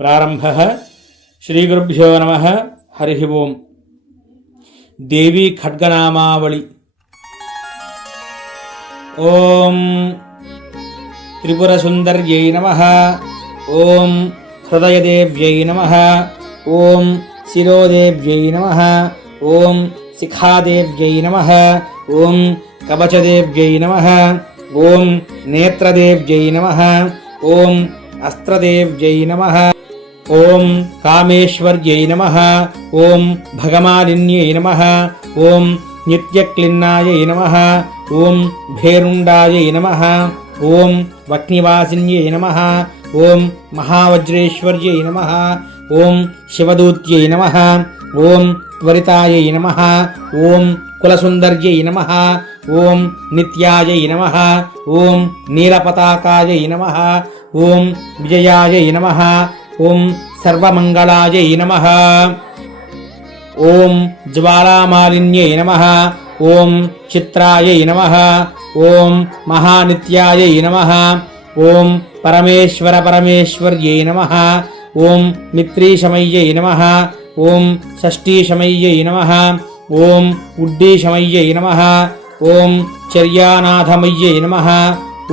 प्रारंभः। श्रीगुरुभ्यो नमः। हरिः ओम्। देवी खड्गनामावली। ओं त्रिपुरसुंदर्यै नमः। ओं हृदयदेव्यै नमः। ओं शिरोदेव्यै नमः। ओं शिखादेव्यै नमः। ओं कवचदेव्यै नमः। ओं नेत्रदेव्यै नमः। ओं अस्त्रदेव्यै नमः। ओं कामेश्वर्यै नमः। ओं भगमालिन्यै नमः। ओं नित्यक्लिन्नायै नमः। ओं भेरुण्डायै नमः। ओं वह्निवासिन्यै नमः। ओं महावज्रेश्वर्यै नमः। ओं शिवदूत्यै नमः। ओं त्वरितायै नमः। ओं कुलसुन्दर्यै नमः। ओं नित्यायै नमः। ओं नीलपताकायै नमः। ओं विजयायै नमः। ओं सर्वमङ्गलायै नमः। ओं ज्वालामालिन्यै नमः। ओं चित्रायै नमः। ओं महानित्यायै नमः। ओं परमेश्वर्यै नमः। ओं मित्रीशमय्यै नमः। ओं षष्ठीशमय्यै नमः। ओं उड्डीशमय्यै नमः। ओं चर्यानाथमय्यै नमः।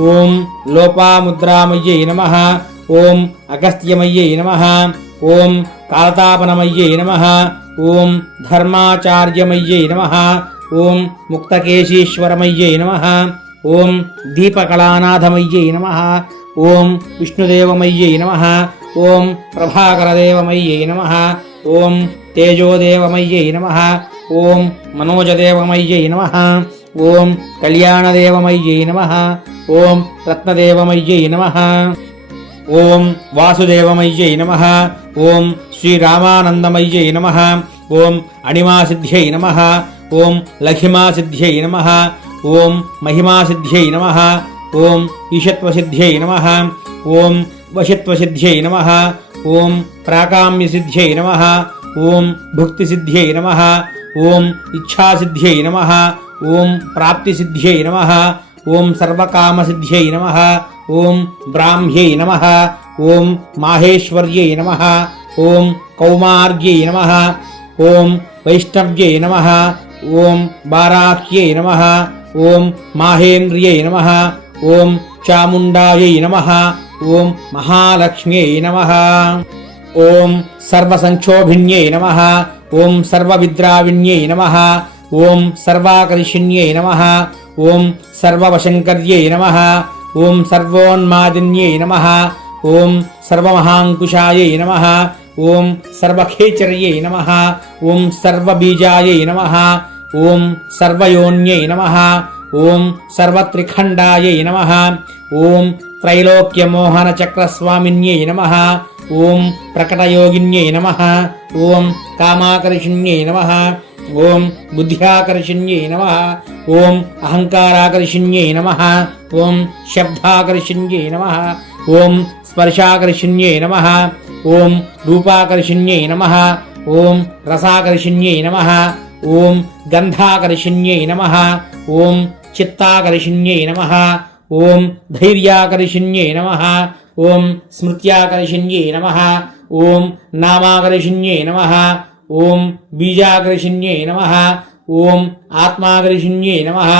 ओं लोपामुद्रामय्यै नमः। ओं अगस्त्यमय्यै नमः। ओं कालतापनमय्यै नमः। ओं धर्माचार्यमय्यै नमः। ओं मुक्तकेशीश्वरमय्यै नमः। ओं दीपकलानाथमय्यै नमः। ओं विष्णुदेवमय्यै नमः। ओं प्रभाकरदेवमय्यै नमः। ओं तेजोदेवमय्यै नमः। ओं मनोजदेवमय्यै नमः। ओं कल्याणदेवमय्यै नमः। ओं रत्नदेवमय्यै नमः। ओं वासुदेवमय्यै नमः। ओं श्रीरामानन्दमय्यै नमः। ओं अणिमासिद्ध्यै नमः। ओं लघिमासिद्ध्यै नमः। ओं महिमासिद्ध्यै नमः। ओं ईशत्वसिद्ध्यै नमः। ओं वशित्वसिद्ध्यै नमः। ओं प्राकाम्यसिद्ध्यै नमः। ओं भुक्तिसिद्ध्यै नमः। ओं इच्छासिद्ध्यै नमः। ओं प्राप्तिसिद्ध्यै नमः। ओं सर्वकामसिद्ध्यै नमः। ओं ब्राह्म्यै नमः। ओं माहेश्वर्यै नमः। ओं कौमार्यै नमः। ओं वैष्णव्यै नमः। ओं बाराह्यै नमः। ओं माहेन्द्रियै नमः। ओं चामुण्डायै नमः। ओं महालक्ष्म्यै नमः। ओं सर्वसंक्षोभिन्यै नमः। ओं सर्वविद्राविण्यै नमः। ओं सर्वाकर्षिण्यै नमः। ओं सर्ववशङ्कर्यै नमः। ओं सर्वोन्मादिन्यै नमः। ओं सर्वमहाङ्कुशायै नमः। ओं सर्वखेचर्यै नमः। ओं सर्वबीजायै नमः। ओं सर्वयोन्यै नमः। ओं सर्वत्रिखण्डायै नमः। ओं त्रैलोक्यमोहनचक्रस्वामिन्यै नमः। ओं प्रकटयोगिन्यै नमः। ओं कामाकर्षिण्यै नमः। ओं बुद्ध्याकर्षिण्यै नमः। ओं अहङ्काराकर्षिण्यै नमः। ओं शब्दाकर्षिण्यै नमः। ओं स्पर्शाकर्षिण्यै नमः। ओं रूपाकर्षिण्यै नमः। ओं रसाकर्षिण्यै नमः। ओं गन्धाकर्षिण्यै नमः। ओं चित्ताकर्षिण्यै नमः। ओं धैर्याकर्षिण्यै नमः। ओं स्मृत्याकर्षिण्यै नमः। ओं नामाकर्षिण्यै नमः। ओं बीजाकर्षिण्यै नमः। ओं आत्माकर्षिण्यै नमः।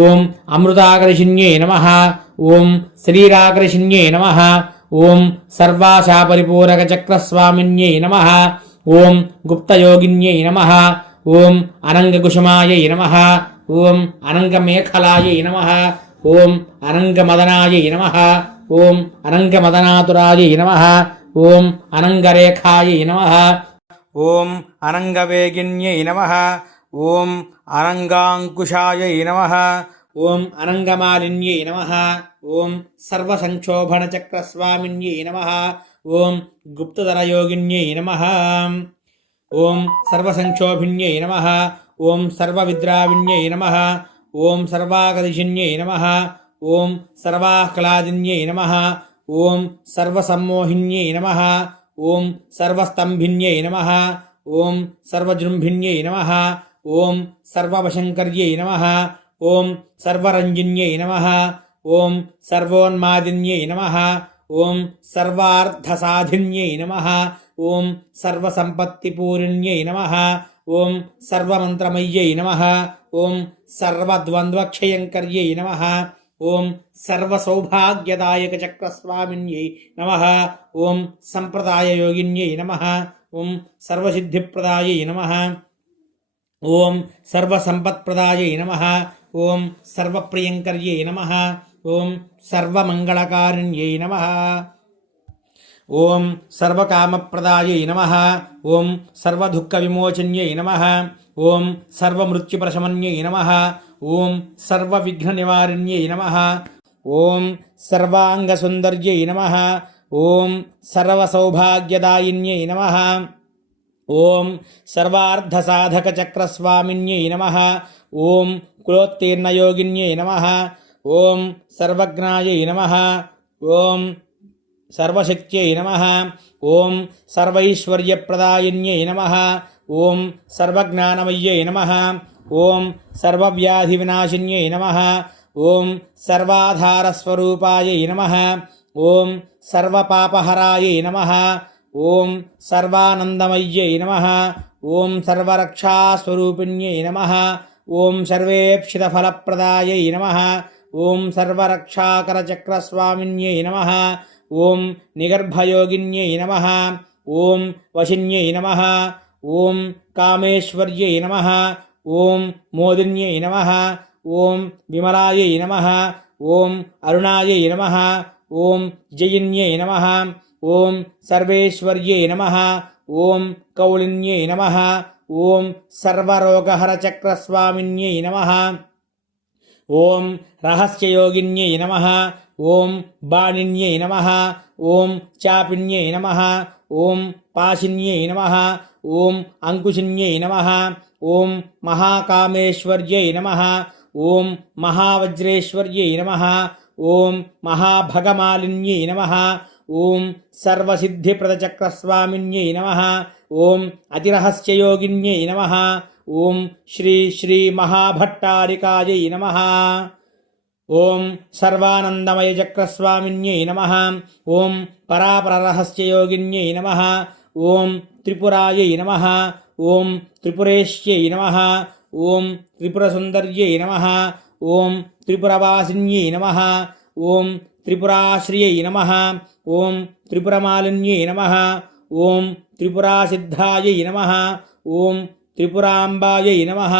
ओं अमृताकर्षिण्यै नमः। ओं शरीराकर्षिण्यै नमः। ओं सर्वाशापरिपूरकचक्रस्वामिन्यै नमः। ओं गुप्तयोगिन्यै नमः। ओं अनङ्गकुसुमायै नमः। ओं अनङ्गमेखलायै नमः। ओं अनङ्गमदनायै नमः। ओं अनङ्गमदनातुरायै नमः। ओं अनङ्गरेखायै नमः। ओं अनङ्गवेगिन्यै नमः। ओं अनङ्गाङ्कुशायै नमः। ओं अनङ्गमालिन्यै नमः। ओं सर्वसंक्षोभणचक्रस्वामिन्यै नमः। ओं गुप्तधरयोगिन्यै नमः। ओं सर्वसंक्षोभिन्यै नमः। ओं सर्वविद्राविण्यै नमः। ओं सर्वाकर्षिण्यै नमः। ओं सर्वाह्लादिन्यै नमः। ओं सर्वसम्मोहिन्यै नमः। ओं सर्वस्तंभिन्यै नमः। ओं सर्वजृम्भिन्यै नमः। ओं सर्ववशङ्कर्यै नमः। ओं सर्वरञ्जिन्यै नमः। ओं सर्वोन्मादिन्यै नमः। ఓం సర్వార్థసాధిన్యై నమః ఓం సర్వసంపత్తిపూరిణ్యై నమః ఓం సర్వమంత్రమయ్యై నమః ఓం సర్వద్వంద్వక్షయంకర్యై నమః ఓం సర్వసౌభాగ్యదాయక చక్రస్వామిన్యై నమః ఓం సంప్రదాయయోగిన్యై నమః ఓం సర్వసిద్ధిప్రదాయై నమః ఓం సర్వసంపత్ప్రదాయై నమః ఓం సర్వప్రియంకర్యై నమః ఓం సర్వమంగళకారిణ్యై నమః ఓం సర్వకామప్రదాయై నమః ఓం సర్వదుఃఖవిమోచన్యై నమః ఓం సర్వమృత్యుప్రశమన్యై నమః ఓం సర్వవిఘ్ననివారిణ్యై నమః ఓం సర్వాంగసుందర్యై నమః ఓం సర్వసౌభాగ్యదాయిన్యై నమః ఓం సర్వార్ధసాధకచక్రస్వామిన్యై నమః ఓం కులోత్తీర్ణయోగిన్యై నమః ఓం సర్వజ్ఞాయై నమః ఓం సర్వశక్త్యై నమః ఓం సర్వైశ్వర్యప్రదాయిన్యై నమః ఓం సర్వజ్ఞానమయ్యై నమః ఓం సర్వవ్యాధివినాశిన్యై నమః ఓం సర్వాధారస్వరూపాయై నమః ఓం సర్వపాపహరాయై నమః ఓం సర్వానందమయ్యై నమః ఓం సర్వరక్షాస్వరూపిణ్యై నమః ఓం సర్వేప్సితఫలప్రదాయై నమః ఓం సర్వరక్షాకరచక్రస్వామిన్యై నమః ఓం నిగర్భయోగిన్యై నమః ఓం వశిన్యై నమః ఓం కామేశ్వర్యై నమః ఓం మోదిన్యై నమః ఓం విమలాయై నమః ఓం అరుణాయై నమః ఓం జయిన్యై నమః ఓం సర్వేశ్వర్యై నమః ఓం కౌళిన్యై నమః ఓం సర్వరోగహరచక్రస్వామిన్యై నమః ఓం రహస్యయోగిన్యై నమః ఓం బాణిన్యై నమః ఓం చాపిన్యై నమః ఓం పాశిన్యై నమః ఓం అంకుశిన్యై నమః ఓం మహాకామేశ్వర్యై నమః ఓం మహావజ్రేశ్వర్యై నమః ఓం మహాభగమాలిన్యై నమః ఓం సర్వసిద్ధిప్రదచక్రస్వామిన్యై నమః ఓం అతిరహస్యయోగిన్యై నమః ఓం శ్రీ శ్రీ మహాభట్టారికాయై నమః ఓం సర్వానందమయచక్రస్వామిన్యై నమః ఓం పరాపరరహస్యయోగిన్యై నమః ఓం త్రిపురాయై నమః ఓం త్రిపురేశ్యై నమః ఓం త్రిపురసుందర్యై నమః ఓం త్రిపురవాసిన్యై నమః ఓం త్రిపురాశ్రియై నమః ఓం త్రిపురమాలిన్యై నమః ఓం త్రిపురాసిద్ధాయై నమః ఓం త్రిపురాంబాయై నమః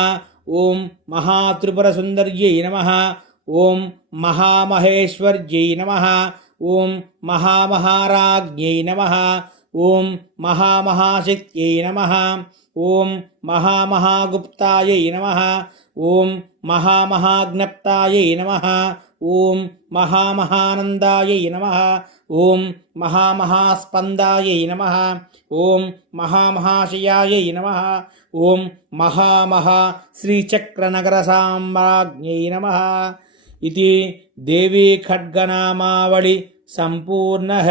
ఓం మహాత్రిపురసుందర్యై నమః ఓం మహామహేశ్వర్యై నమః ఓం మహామహారాజ్ఞై నమః ఓం మహామహాశక్త్యై నమః ఓం మహామహాగుప్తాయై నమః ఓం మహామహాజ్ఞప్తాయై నమః ఓం మహామహానందాయై నమః ఓం మహామహాస్పందాయై నమః ఓం మహామహాశయాయై నమః ఓం మహామహా శ్రీచక్రనగరసామ్రాజ్ఞై నమః ఇది దేవీ ఖడ్గనామావళి సంపూర్ణః.